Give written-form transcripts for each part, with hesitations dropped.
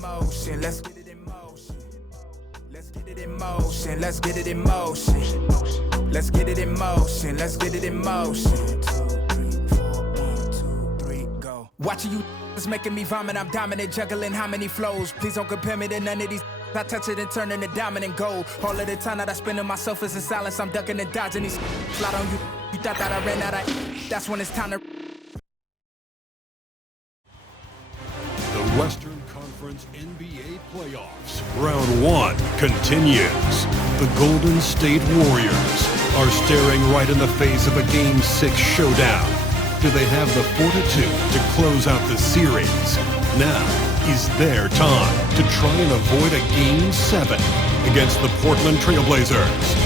Motion, let's get it in motion. Let's get it in motion. Let's get it in motion. Let's get it in motion. Let's get it in motion. 2, 3, 4, 1, 2, 3, go. Watching you is making me vomit. I'm dominant, juggling how many flows. Please don't compare me to none of these. I touch it and turn into diamond gold. All of the time that I spend in myself is in silence. I'm ducking and dodging these. Flat on you. You thought that I ran out of. That's when it's time to. The Western Conference NBA Playoffs. Round 1 continues. The Golden State Warriors are staring right in the face of a Game 6 showdown. Do they have the fortitude to close out the series? Now is their time to try and avoid a Game 7 against the Portland Trailblazers.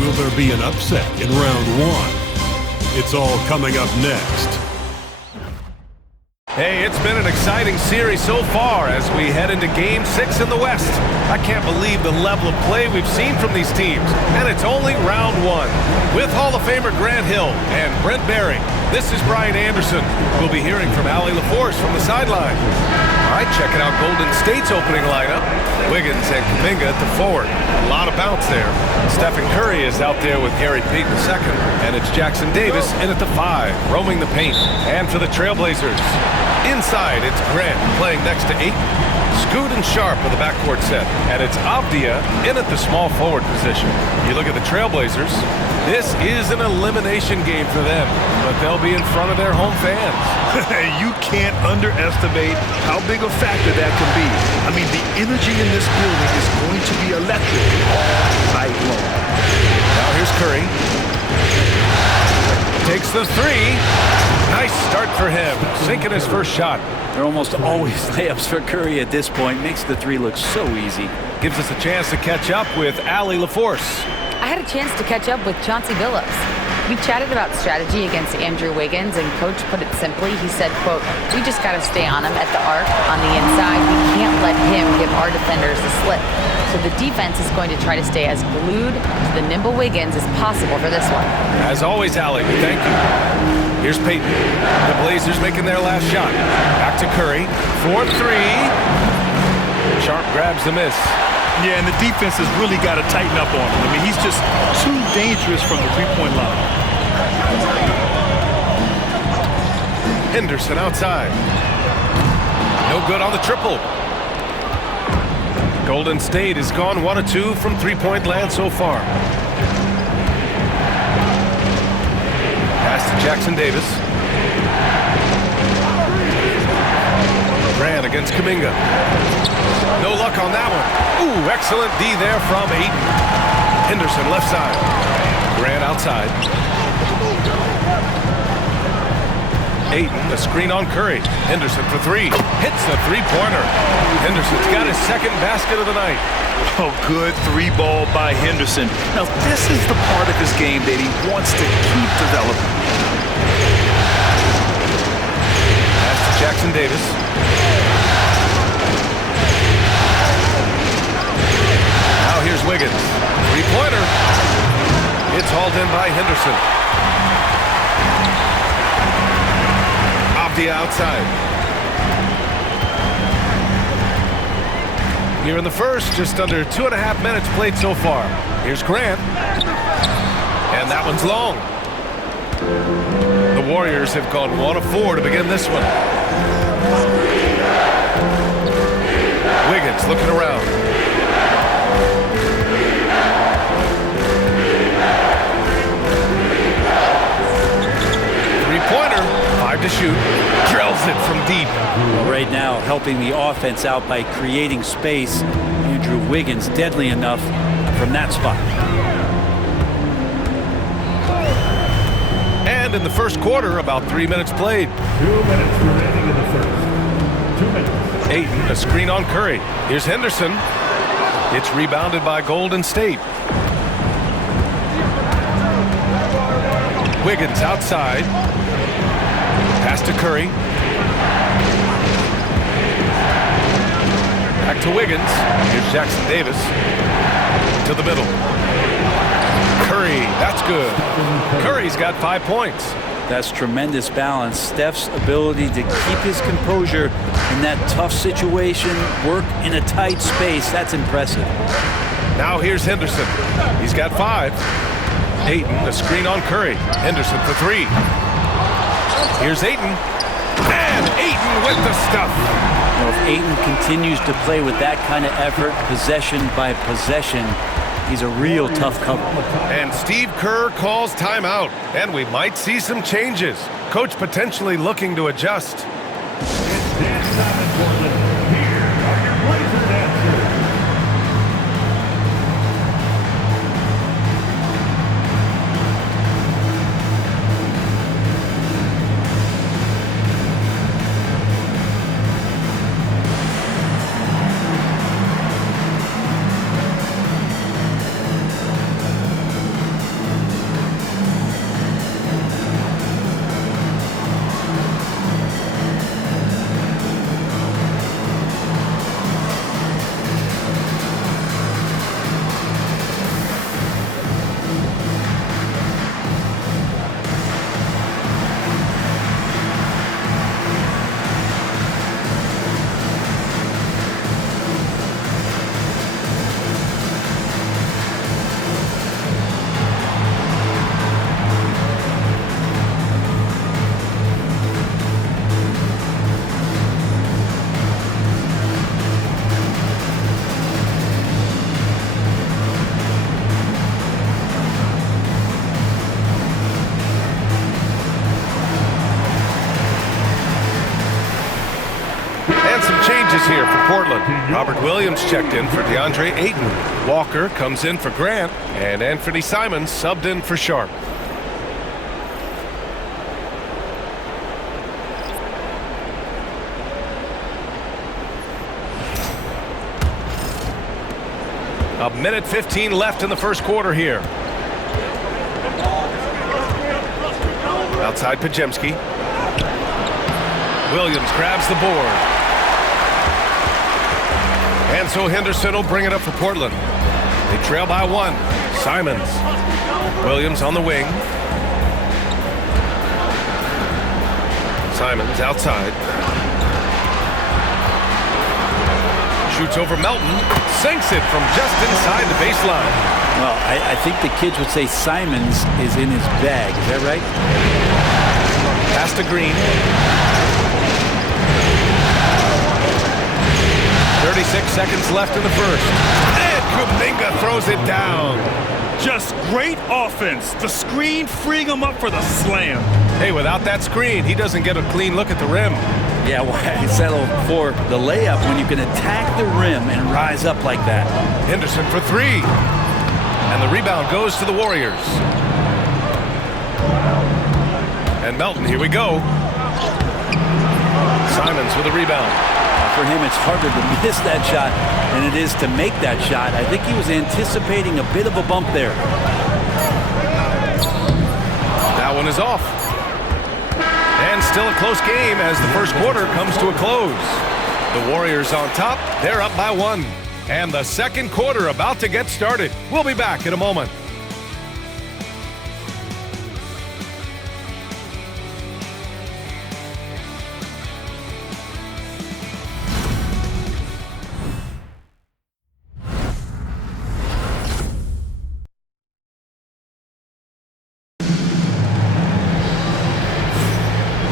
Will there be an upset in round 1? It's all coming up next. Hey, it's been an exciting series so far as we head into Game 6 in the West. I can't believe the level of play we've seen from these teams. And it's only round 1. With Hall of Famer Grant Hill and Brent Barry, this is Brian Anderson. We'll be hearing from Allie LaForce from the sideline. All right, checking out Golden State's opening lineup. Wiggins and Kuminga at the forward. A lot of bounce there. Stephen Curry is out there with Gary Payton II. And it's Jackson Davis in at the 5, roaming the paint. And for the Trailblazers, inside, it's Grant playing next to Ayton. Scoot and Sharp with the backcourt set. And it's Avdia in at the small forward position. You look at the Trailblazers, this is an elimination game for them, but they'll be in front of their home fans. You can't underestimate how big a factor that can be. I mean, the energy in this building is going to be electric all night long. Now here's Curry. Takes the 3. Nice start for him, sinking his first shot. They're almost always layups for Curry at this point. Makes the 3 look so easy. Gives us a chance to catch up with Allie LaForce. I had a chance to catch up with Chauncey Billups. We chatted about strategy against Andrew Wiggins, and Coach put it simply. He said, quote, "We just got to stay on him at the arc on the inside. We can't let him give our defenders a slip." So the defense is going to try to stay as glued to the nimble Wiggins as possible for this one. As always, Allie, thank you. Here's Payton. The Blazers making their last shot. Back to Curry. 4-3. Sharp grabs the miss. Yeah, and the defense has really got to tighten up on him. I mean, he's just too dangerous from the three-point line. Henderson outside. No good on the triple. Golden State has gone 1 of 2 from three-point land so far. Pass to Jackson Davis. Grant against Kuminga. No luck on that one. Ooh, excellent D there from Ayton. Henderson left side. Grant outside. Ayton, the screen on Curry. Henderson for 3. Hits the three-pointer. Henderson's got his second basket of the night. Oh, good 3-ball by Henderson. Now, this is the part of his game that he wants to keep developing. Pass to Jackson Davis. Now here's Wiggins. Three-pointer. It's hauled in by Henderson. Avdia outside. Here in the first, just under 2.5 minutes played so far. Here's Grant. And that one's long. The Warriors have gone 1 of 4 to begin this one. Wiggins looking around. Three-pointer, 5 to shoot. Drills it from deep. Well, right now, helping the offense out by creating space. Andrew Wiggins deadly enough from that spot. And in the first quarter, about 3 minutes played. 2 minutes remaining in the first. 2 minutes. Ayton, a screen on Curry. Here's Henderson. It's rebounded by Golden State. Wiggins outside. Pass to Curry. Back to Wiggins. Here's Jackson Davis. To the middle. Curry, that's good. Curry's got 5 points. That's tremendous balance. Steph's ability to keep his composure in that tough situation, work in a tight space, that's impressive. Now here's Henderson. He's got 5. Ayton, a screen on Curry. Henderson for 3. Here's Ayton. And Ayton with the stuff. You know, if Ayton continues to play with that kind of effort, possession by possession, he's a real tough cover. And Steve Kerr calls timeout. And we might see some changes. Coach potentially looking to adjust. It's dance time in Portland. Here are your Blazer dancers. Changes here for Portland. Robert Williams checked in for DeAndre Ayton. Walker comes in for Grant. And Anthony Simons subbed in for Sharp. A minute 15 left in the first quarter here. Outside Pajemski. Williams grabs the board. And so Henderson will bring it up for Portland. They trail by 1. Simons. Williams on the wing. Simons outside. Shoots over Melton. Sinks it from just inside the baseline. Well, I think the kids would say Simons is in his bag. Is that right? Pass to Green. 36 seconds left in the first. And Kuminga throws it down. Just great offense. The screen freeing him up for the slam. Hey, without that screen, he doesn't get a clean look at the rim. Yeah, why settle for the layup when you can attack the rim and rise up like that? Henderson for 3. And the rebound goes to the Warriors. And Melton, here we go. Simons with a rebound. For him, it's harder to miss that shot than it is to make that shot. I think he was anticipating a bit of a bump there. That one is off. And still a close game as the first quarter comes to a close. The Warriors on top. They're up by 1. And the second quarter about to get started. We'll be back in a moment.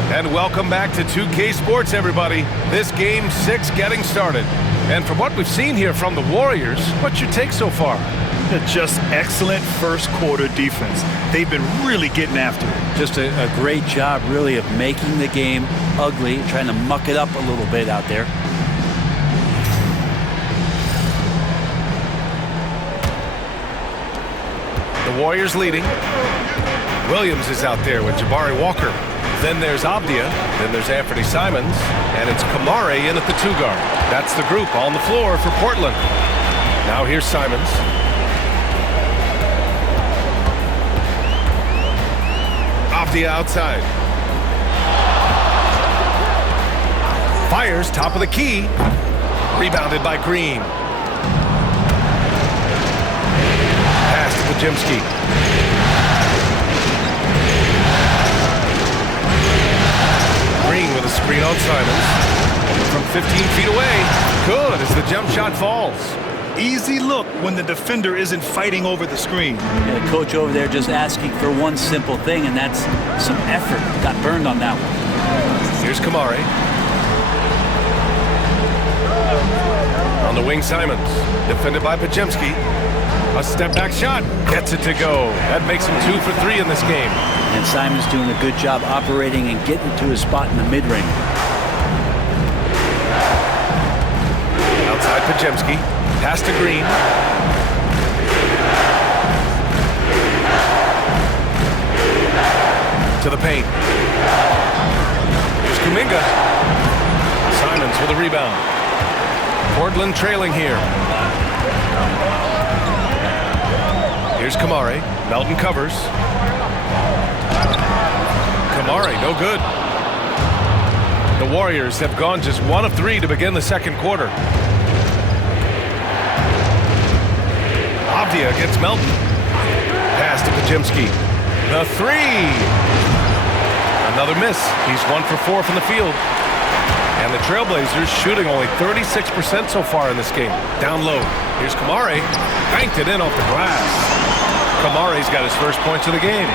And welcome back to 2K Sports, everybody. This Game 6 getting started. And from what we've seen here from the Warriors, what's your take so far? Just excellent first quarter defense. They've been really getting after it. Just a great job, really, of making the game ugly, trying to muck it up a little bit out there. The Warriors leading. Williams is out there with Jabari Walker. Then there's Abdia, then there's Anthony Simons, and it's Kamare in at the 2 guard. That's the group on the floor for Portland. Now here's Simons. Abdia outside. Fires top of the key. Rebounded by Green. Pass to Pajemski. 15 feet away. Good as the jump shot falls. Easy look when the defender isn't fighting over the screen. Yeah, the coach over there just asking for one simple thing, and that's some effort. Got burned on that one. Here's Kamari. On the wing, Simons. Defended by Pajemski. A step-back shot. Gets it to go. That makes him 2 for 3 in this game. And Simon's doing a good job operating and getting to his spot in the mid-range. Outside Pajemski. Pass to Green. To the paint. Here's Kuminga. Simons with a rebound. Portland trailing here. Here's Kamari. Melton covers. Kamari, no good. The Warriors have gone just 1 of 3 to begin the second quarter. Avdia gets Melton. Pass to Pajemski. The 3. Another miss. He's 1 for 4 from the field. And the Trailblazers shooting only 36% so far in this game. Down low. Here's Kamari. Banked it in off the glass. Kamari's got his first points of the game.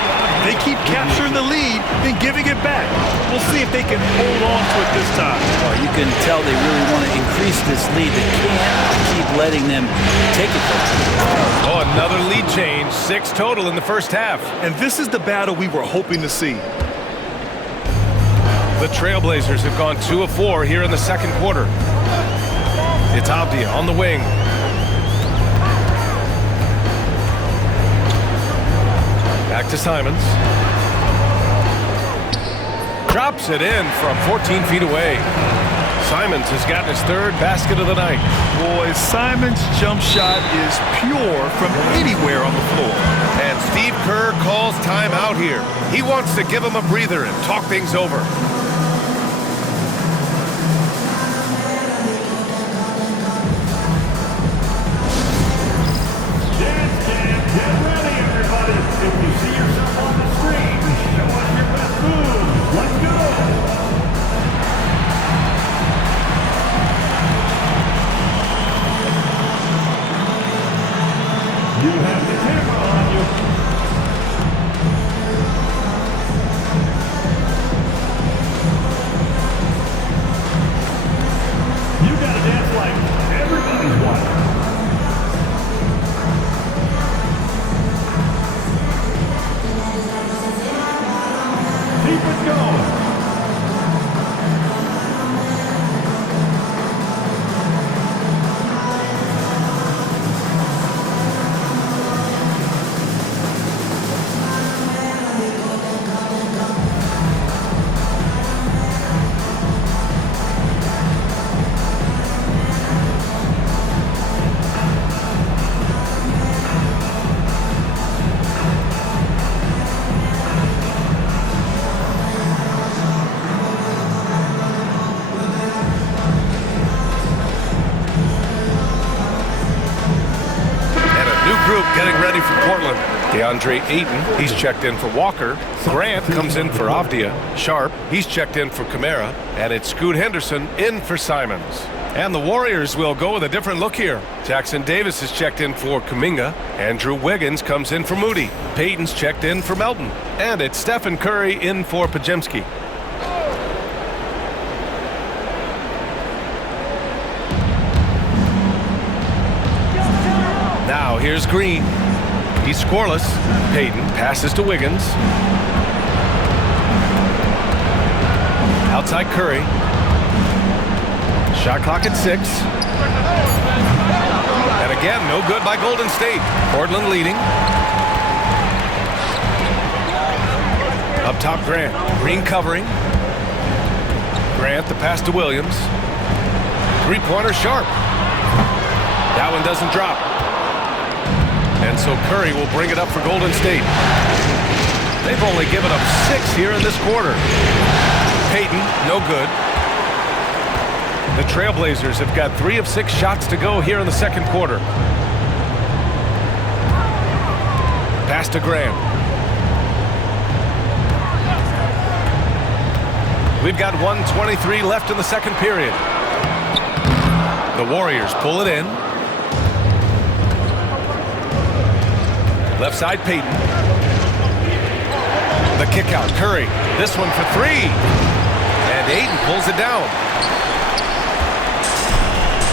They keep capturing the lead, then giving it back. We'll see if they can hold on to it this time. Well, you can tell they really want to increase this lead. They can't keep letting them take it from them. Oh, another lead change. 6 total in the first half. And this is the battle we were hoping to see. The Trailblazers have gone 2 of 4 here in the second quarter. It's Avdia on the wing. Back to Simons. Drops it in from 14 feet away. Simons has gotten his 3rd basket of the night. Boy, Simons' jump shot is pure from anywhere on the floor. And Steve Kerr calls timeout here. He wants to give him a breather and talk things over. If you see yourself on the screen, show us your best move. Let's go. You have the camera on you. You gotta dance like everybody's watching. Keep it going. Getting ready for Portland. DeAndre Ayton, he's checked in for Walker. Grant comes in for Avdia. Sharp, he's checked in for Kamara. And it's Scoot Henderson in for Simons. And the Warriors will go with a different look here. Jackson Davis is checked in for Kuminga. Andrew Wiggins comes in for Moody. Payton's checked in for Melton. And it's Stephen Curry in for Pajemski. Now here's Green. He's scoreless. Payton passes to Wiggins. Outside Curry. Shot clock at 6. And again, no good by Golden State. Portland leading. Up top, Grant. Green covering. Grant, the pass to Williams. Three-pointer Sharp. That one doesn't drop. And so Curry will bring it up for Golden State. They've only given up 6 here in this quarter. Payton, no good. The Trailblazers have got 3 of 6 shots to go here in the second quarter. Pass to Graham. We've got 1:23 left in the second period. The Warriors pull it in. Left side, Payton. The kick out, Curry. This one for three. And Ayton pulls it down.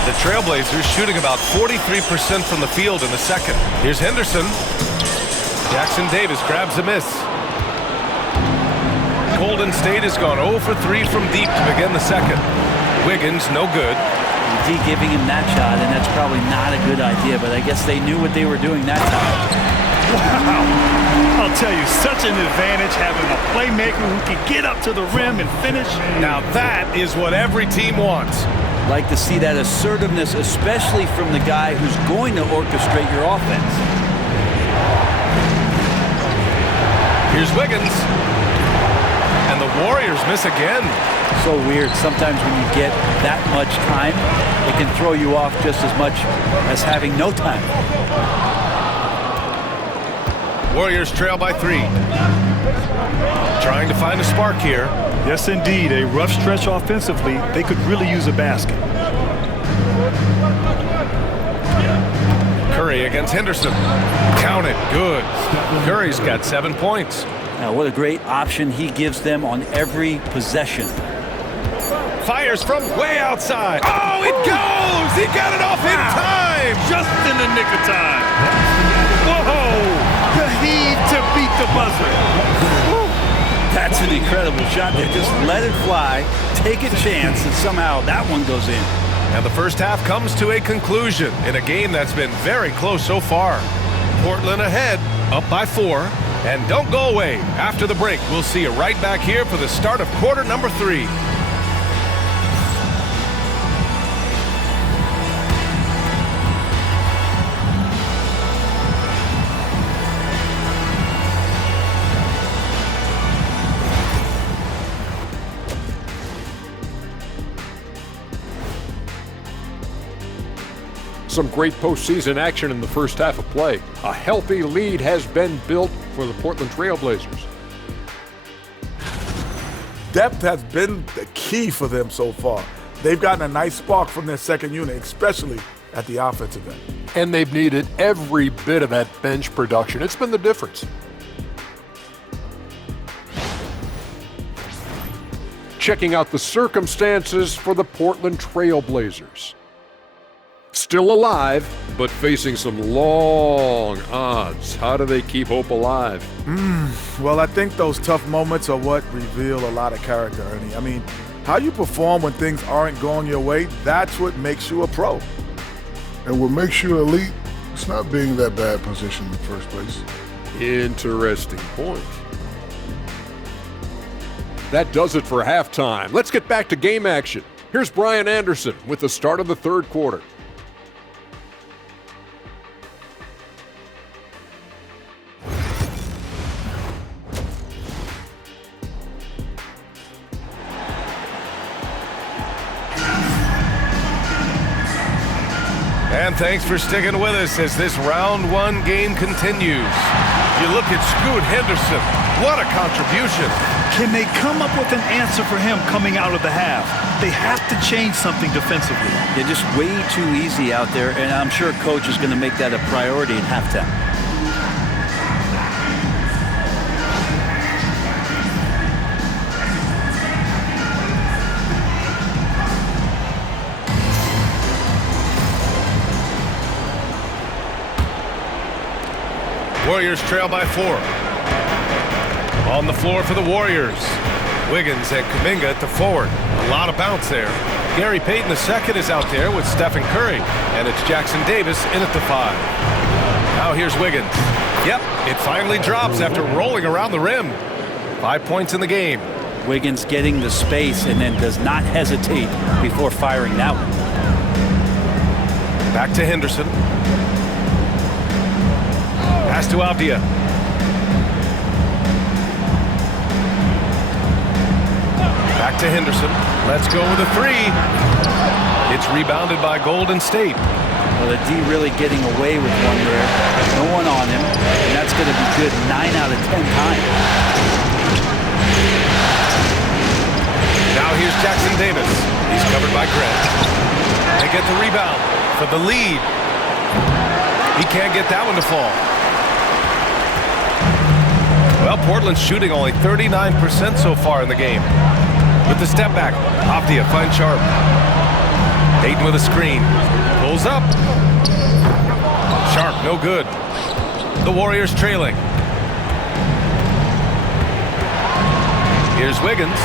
The Trailblazers shooting about 43% from the field in the second. Here's Henderson. Jackson Davis grabs a miss. Golden State has gone 0 for 3 from deep to begin the second. Wiggins, no good. D giving him that shot, and that's probably not a good idea, but I guess they knew what they were doing that time. Wow. I'll tell you, such an advantage having a playmaker who can get up to the rim and finish. Now that is what every team wants. Like to see that assertiveness, especially from the guy who's going to orchestrate your offense. Here's Wiggins. And the Warriors miss again. So weird. Sometimes when you get that much time, it can throw you off just as much as having no time. Warriors trail by 3. Trying to find a spark here. Yes, indeed. A rough stretch offensively. They could really use a basket. Curry against Henderson. Count it. Good. Curry's got 7 points. Now, what a great option he gives them on every possession. Fires from way outside. Oh, it goes! He got it off in time! Just in the nick of time. Whoa! The heave to beat the buzzer. That's an incredible shot. They just let it fly, take a chance, and somehow that one goes in. And the first half comes to a conclusion in a game that's been very close so far. Portland ahead, up by 4. And don't go away. After the break, we'll see you right back here for the start of quarter number 3. Some great postseason action in the first half of play. A healthy lead has been built for the Portland Trailblazers. Depth has been the key for them so far. They've gotten a nice spark from their second unit, especially at the offensive end. And they've needed every bit of that bench production. It's been the difference. Checking out the circumstances for the Portland Trailblazers. Still alive, but facing some long odds. How do they keep hope alive? Well, I think those tough moments are what reveal a lot of character, Ernie. I mean, how you perform when things aren't going your way, that's what makes you a pro. And what makes you elite, it's not being in that bad position in the first place. Interesting point. That does it for halftime. Let's get back to game action. Here's Brian Anderson with the start of the third quarter. And thanks for sticking with us as this round 1 game continues. You look at Scoot Henderson. What a contribution. Can they come up with an answer for him coming out of the half? They have to change something defensively. They're just way too easy out there, and I'm sure coach is going to make that a priority at halftime. Warriors trail by 4. On the floor for the Warriors. Wiggins and Kuminga at the forward. A lot of bounce there. Gary Payton II is out there with Stephen Curry. And it's Jackson Davis in at the 5. Now here's Wiggins. Yep, it finally drops after rolling around the rim. 5 points in the game. Wiggins getting the space and then does not hesitate before firing that one. Back to Henderson. Pass to Avdia. Back to Henderson. Let's go with a 3. It's rebounded by Golden State. Well, the D really getting away with one there. No one on him, and that's going to be good 9 out of 10 times. Now here's Jackson Davis. He's covered by Grant. They get the rebound for the lead. He can't get that one to fall. Well, Portland's shooting only 39% so far in the game. With the step back, Avdia finds Sharp. Ayton with a screen. Pulls up. Sharp, no good. The Warriors trailing. Here's Wiggins.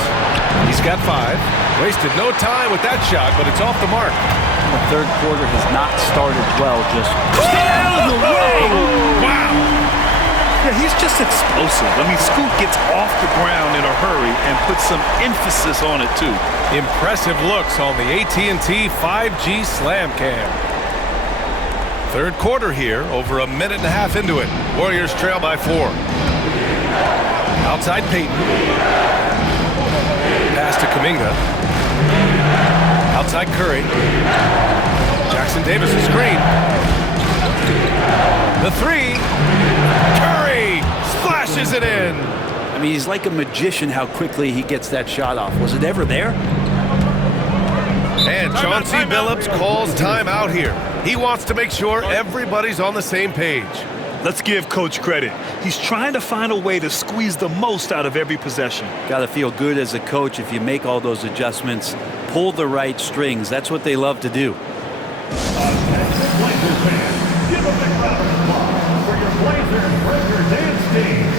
He's got 5. Wasted no time with that shot, but it's off the mark. The third quarter has not started well. Just stay out of the way. Wow. Yeah, he's just explosive. I mean, Scoot gets off the ground in a hurry and puts some emphasis on it, too. Impressive looks on the AT&T 5G Slam Cam. Third quarter here, over a minute and a half into it. Warriors trail by 4. Outside Payton. Pass to Kuminga. Outside Curry. Jackson Davis a screen. The 3. Curry splashes it in. I mean, he's like a magician how quickly he gets that shot off. Was it ever there? And Chauncey Billups calls timeout here. He wants to make sure everybody's on the same page. Let's give Coach credit. He's trying to find a way to squeeze the most out of every possession. Got to feel good as a coach if you make all those adjustments, pull the right strings. That's what they love to do. Attention Blazers fans, give them a round of applause for your Blazers Breaker Dance Team.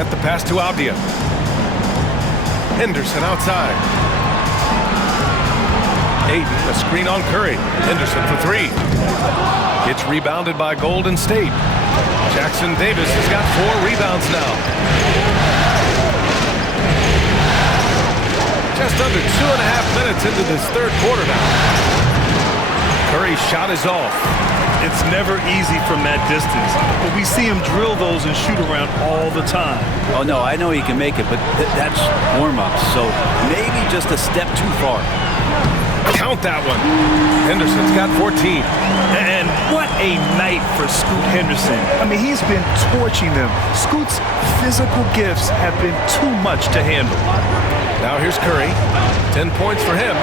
The pass to Avdia. Henderson outside. Ayton, a screen on Curry. Henderson for 3. Gets rebounded by Golden State. Jackson Davis has got 4 rebounds now. Just under 2.5 minutes into this third quarter now. Curry's shot is off. It's never easy from that distance, but we see him drill those and shoot around all the time. Oh, no, I know he can make it, but that's warm-up, so maybe just a step too far. Count that one. Henderson's got 14. And what a night for Scoot Henderson. I mean, he's been torching them. Scoot's physical gifts have been too much to handle. Now here's Curry. 10 points for him.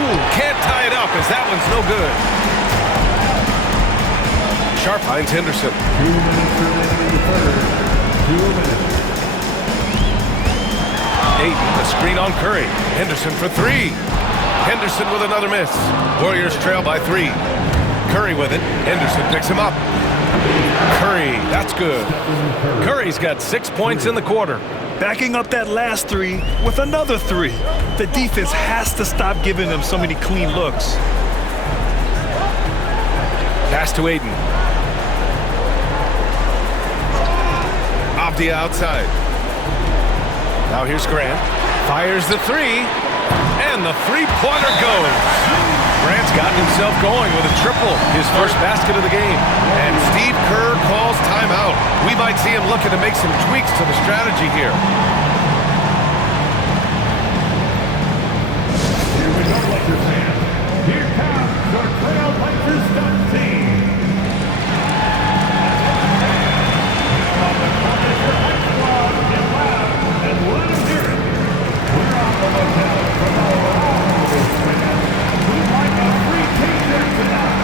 Ooh, can't tie it up as that one's no good. Sharp finds Henderson. 2 minutes remaining in the third. 2 minutes. Ayton, a screen on Curry. Henderson for 3. Henderson with another miss. Warriors trail by 3. Curry with it. Henderson picks him up. Curry, that's good. Curry's got 6 points in the quarter. Backing up that last 3 with another 3. The defense has to stop giving them so many clean looks. Pass to Ayton. Avdia outside. Now here's Grant. Fires the 3. And the 3-pointer goes. Grant's gotten himself going with a triple, his first basket of the game. And Steve Kerr calls timeout. We might see him looking to make some tweaks to the strategy here. Here we go, Lakers fans. Here comes your Trailblazers stunt team. On the court is your high squad, Jim Loud and William Garrett. We're on the lookout for all Lakers fans who'd like a free t-shirt tonight.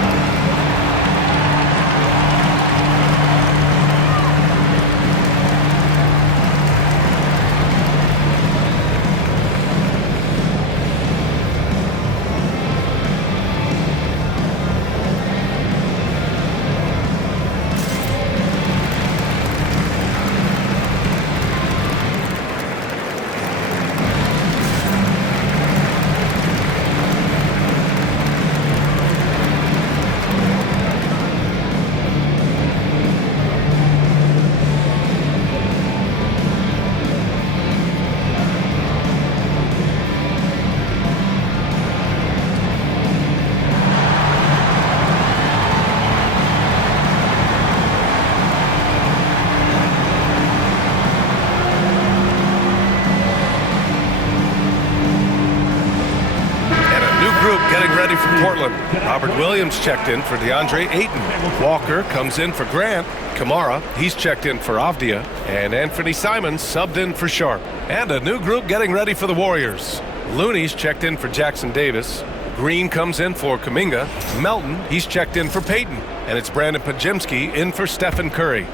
Getting ready for Portland. Robert Williams checked in for DeAndre Ayton. Walker comes in for Grant. Kamara, he's checked in for Avdia. And Anthony Simons subbed in for Sharp. And a new group getting ready for the Warriors. Looney's checked in for Jackson Davis. Green comes in for Kuminga. Melton, he's checked in for Payton. And it's Brandon Pajemski in for Stephen Curry.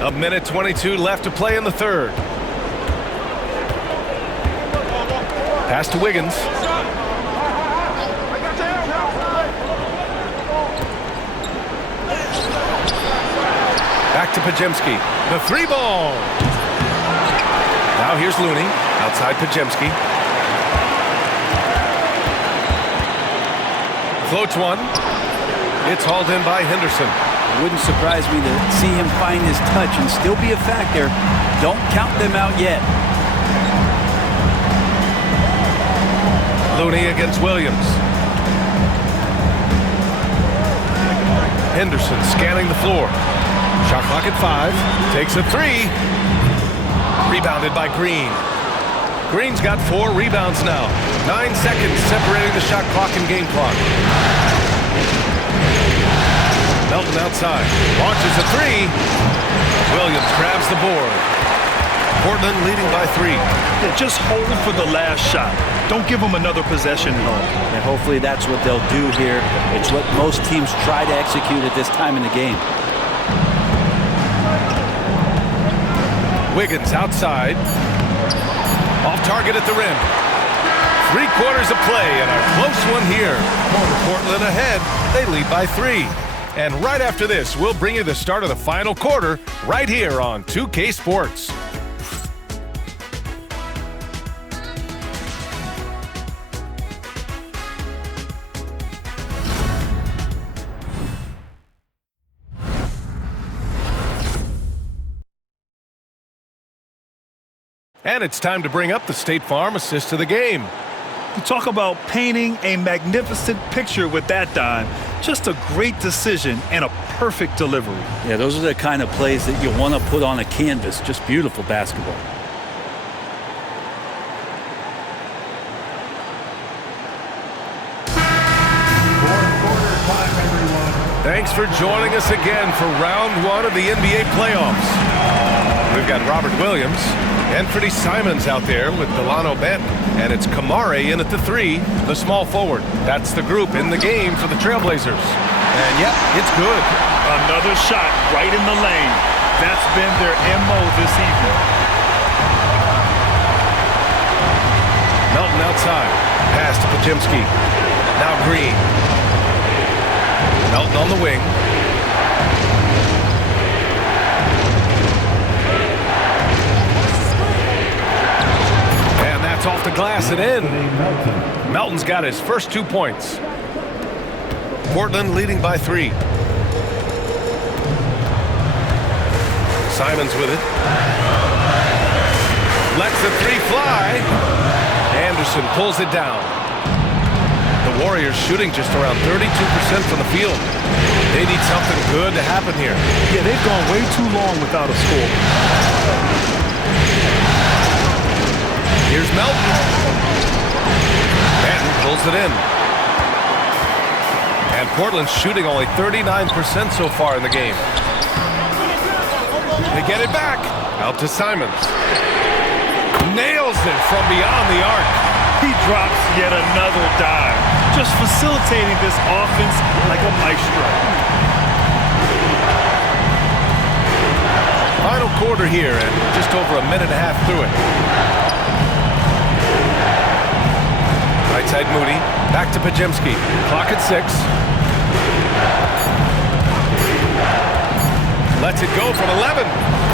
A minute 22 left to play in the third. Pass to Wiggins. Back to Pajemski. The three ball. Now here's Looney. Outside Pajemski. Floats one. It's hauled in by Henderson. It wouldn't surprise me to see him find his touch and still be a factor. Don't count them out yet. Looney against Williams. Henderson scanning the floor. Shot clock at 5. Takes a three. Rebounded by Green. Green's got 4 rebounds now. 9 seconds separating the shot clock and game clock. Melton outside. Launches a three. Williams grabs the board. Portland leading by 3. Yeah, just hold for the last shot. Don't give them another possession at all. And hopefully that's what they'll do here. It's what most teams try to execute at this time in the game. Wiggins outside. Off target at the rim. 3 quarters of play and a close one here. Portland ahead. They lead by 3. And right after this, we'll bring you the start of the final quarter right here on 2K Sports. And it's time to bring up the State Farm assist of the game. You talk about painting a magnificent picture with that, Don. Just a great decision and a perfect delivery. Yeah, those are the kind of plays that you want to put on a canvas. Just beautiful basketball. Thanks for joining us again for round 1 of the NBA playoffs. We've got Robert Williams, Anthony Simons out there with Delano Benton, and it's Kamara in at the 3, the small forward. That's the group in the game for the Trailblazers. And yep, it's good. Another shot right in the lane. That's been their MO this evening. Melton outside. Pass to Pajemski. Now Green. Melton on the wing. And that's off the glass and in. Melton's got his first 2 points. Portland leading by 3. Simons with it. Lets the 3 fly. Anderson pulls it down. The the Warriors shooting just around 32% from the field. They need something good to happen here. Yeah, they've gone way too long without a score. Here's Melton. Manton pulls it in. And Portland's shooting only 39% so far in the game. They get it back. Out to Simons. Nails it from beyond the arc. He drops yet another dive, just facilitating this offense like a maestro. Final quarter here and just over a minute and a half through it. Right side Moody, back to Pajemski. Clock at 6. Lets it go from 11.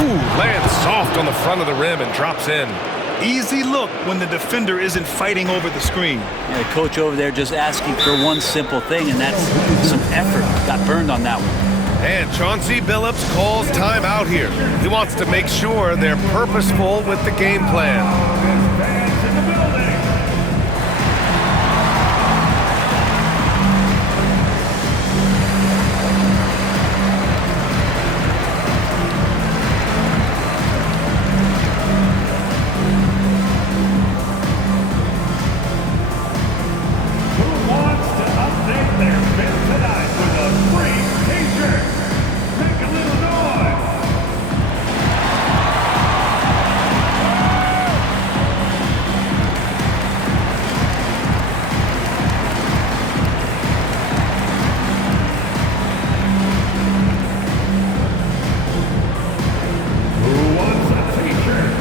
Ooh, lands soft on the front of the rim and drops in. Easy look when the defender isn't fighting over the screen. Yeah, the coach over there just asking for one simple thing, and that's some effort. Got burned on that one. And Chauncey Billups calls timeout here. He wants to make sure they're purposeful with the game plan. Fans in the building. Who wants to update their fit tonight with a free t-shirt? Make a little noise. Who wants a t-shirt?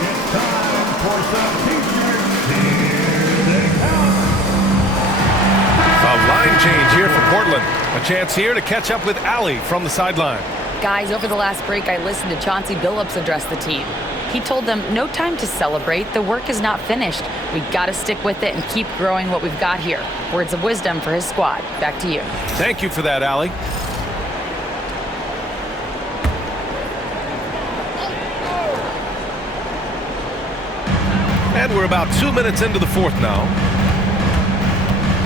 It's time for some t-shirts. Here they come. A line change here for Portland. A chance here to catch up with Allie from the sideline. Guys, over the last break, I listened to Chauncey Billups address the team. He told them, no time to celebrate. The work is not finished. We got to stick with it and keep growing what we've got here. Words of wisdom for his squad. Back to you. Thank you for that, Allie. And we're about 2 minutes into the fourth now.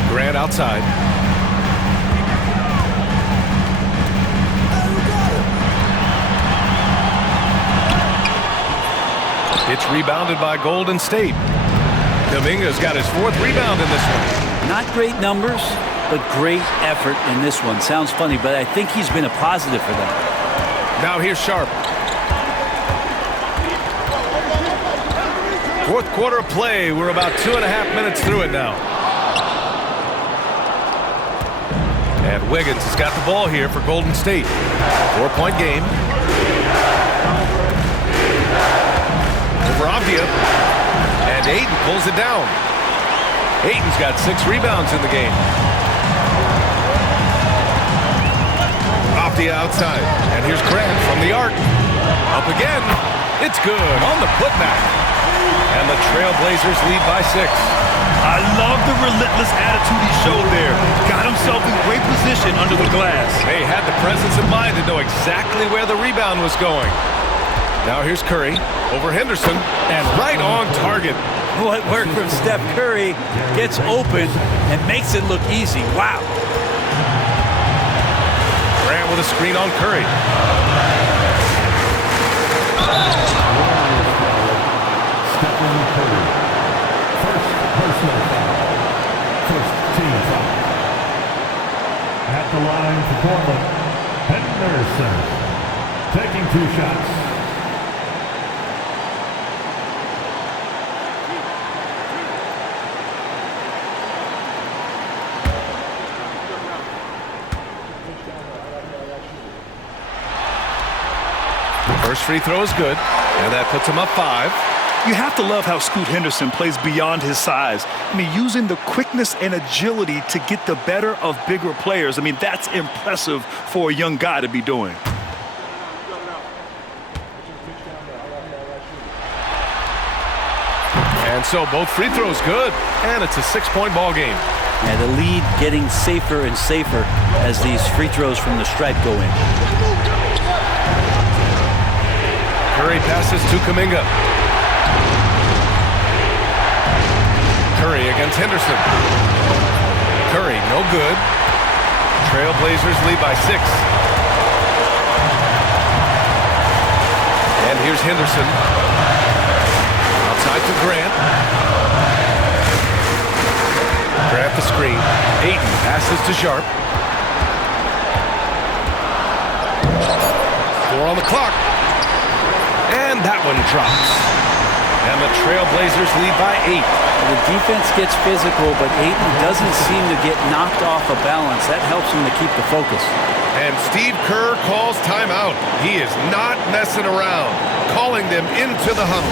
Grant outside. It's rebounded by Golden State. Dominguez got his 4th rebound in this one. Not great numbers, but great effort in this one. Sounds funny, but I think he's been a positive for them. Now here's Sharp. 4th quarter of play. We're about 2.5 minutes through it now. And Wiggins has got the ball here for Golden State. 4-point game. Over Avdia. And Ayton pulls it down. Ayton's got 6 rebounds in the game. Avdia outside. And here's Grant from the arc. Up again. It's good on the putback. And the Trailblazers lead by 6. I love the relentless attitude he showed there. Got himself in great position under the glass. They had the presence of mind to know exactly where the rebound was going. Now here's Curry over Henderson and right on target. What worked from Steph Curry gets open and makes it look easy. Wow. Grant with a screen on Curry. Stephen Curry. First personal foul. First team foul. At the line for Portland, Henderson. Taking 2 shots. First free throw is good, and that puts him up 5. You have to love how Scoot Henderson plays beyond his size. I mean, using the quickness and agility to get the better of bigger players. I mean, that's impressive for a young guy to be doing. And so both free throws good, and it's a 6-point ball game. And the lead getting safer and safer as these free throws from the stripe go in. Curry passes to Kuminga. Curry against Henderson. Curry, no good. Trailblazers lead by 6. And here's Henderson. Outside to Grant. Grant the screen. Ayton passes to Sharp. 4 on the clock. And that one drops. And the Trailblazers lead by 8. The defense gets physical, but Ayton doesn't seem to get knocked off of balance. That helps him to keep the focus. And Steve Kerr calls timeout. He is not messing around, calling them into the huddle.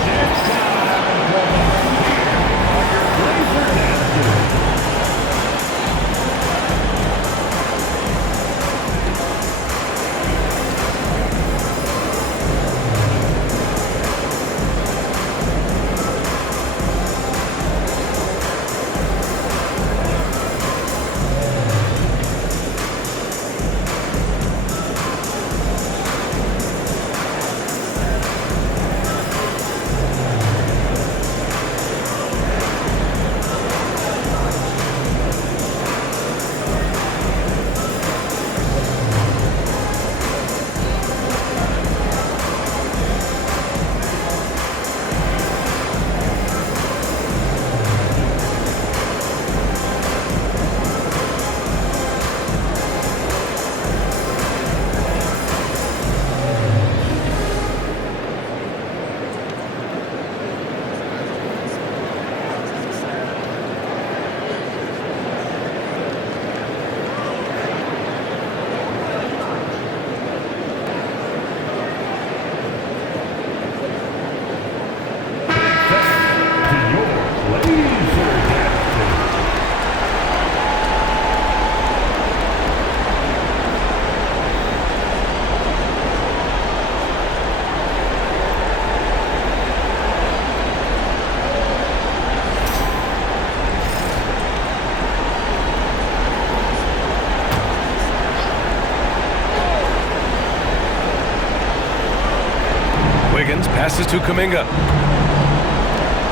Passes to Kuminga.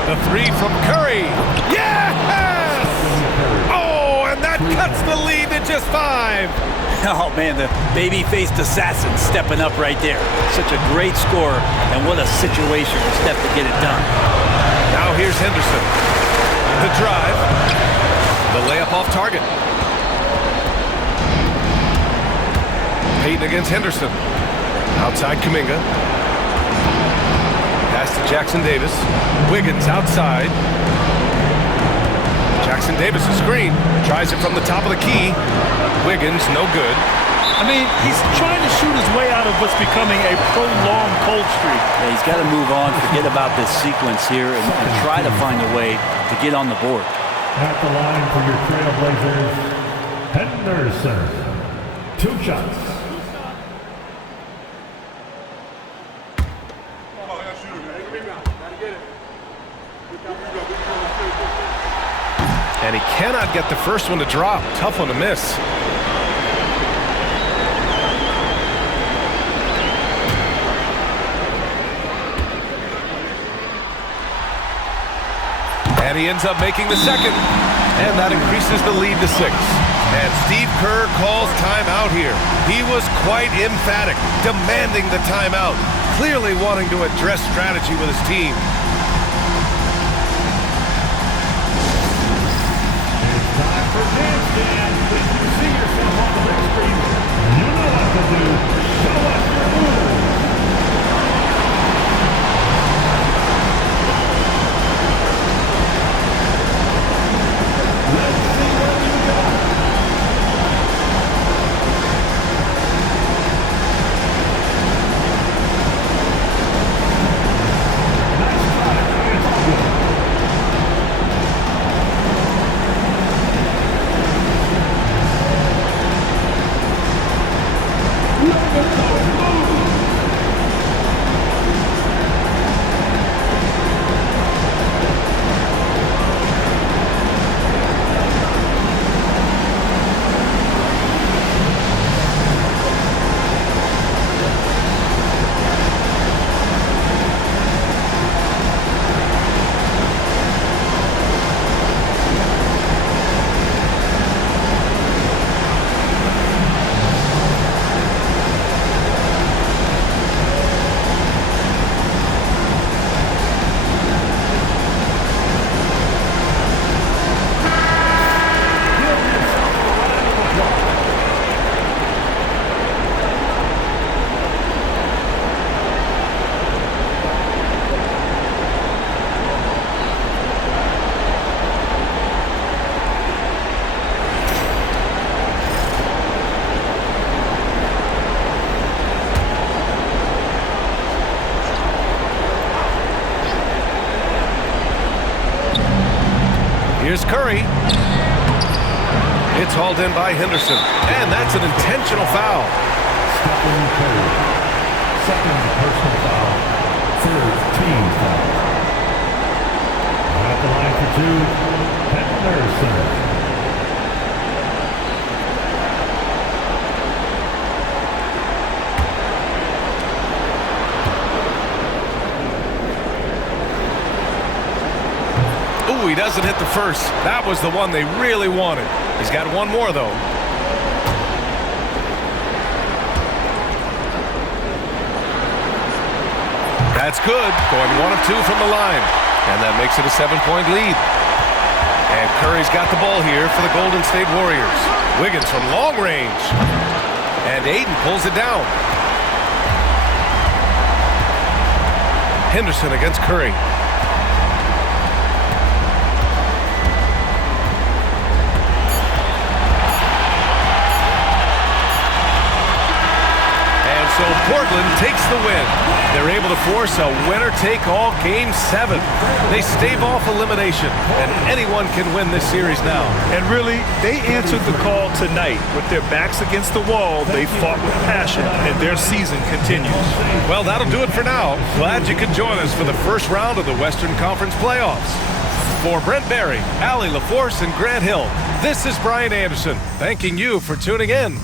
The 3 from Curry. Yes! Oh, and that cuts the lead to just 5. Oh, man, the baby-faced assassin stepping up right there. Such a great scorer, and what a situation for Steph to get it done. Now here's Henderson. The drive. The layup off target. Payton against Henderson. Outside Kuminga. Pass to Jackson Davis. Wiggins outside. Jackson Davis a screen. Tries it from the top of the key. Wiggins, no good. I mean, he's trying to shoot his way out of what's becoming a prolonged cold streak. Yeah, he's got to move on, forget about this sequence here, and try to find a way to get on the board. At the line for your Trailblazers, Henderson. 2 shots. And he cannot get the first one to drop. Tough one to miss. And he ends up making the second. And that increases the lead to 6. And Steve Kerr calls timeout here. He was quite emphatic, demanding the timeout, clearly wanting to address strategy with his team. Time for dance, Dan. If you see yourself on the big screen, you know what to do. Show us your move. Let's see what you got. Nice try. Here's Curry. It's hauled in by Henderson. And that's an intentional foul. Stephen Curry. Second personal foul. Third team foul. At the line for two, Henderson. Ooh, he doesn't hit the first. That was the one they really wanted. He's got one more, though. That's good. Going 1 of 2 from the line. And that makes it a 7-point lead. And Curry's got the ball here for the Golden State Warriors. Wiggins from long range. And Ayton pulls it down. Henderson against Curry. So Portland takes the win. They're able to force a winner-take-all Game 7. They stave off elimination, and anyone can win this series now. And really, they answered the call tonight. With their backs against the wall, they fought with passion, and their season continues. Well, that'll do it for now. Glad you could join us for the first round of the Western Conference playoffs. For Brent Barry, Allie LaForce, and Grant Hill, this is Brian Anderson, thanking you for tuning in.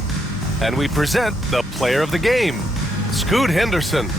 And we present the player of the game, Scoot Henderson.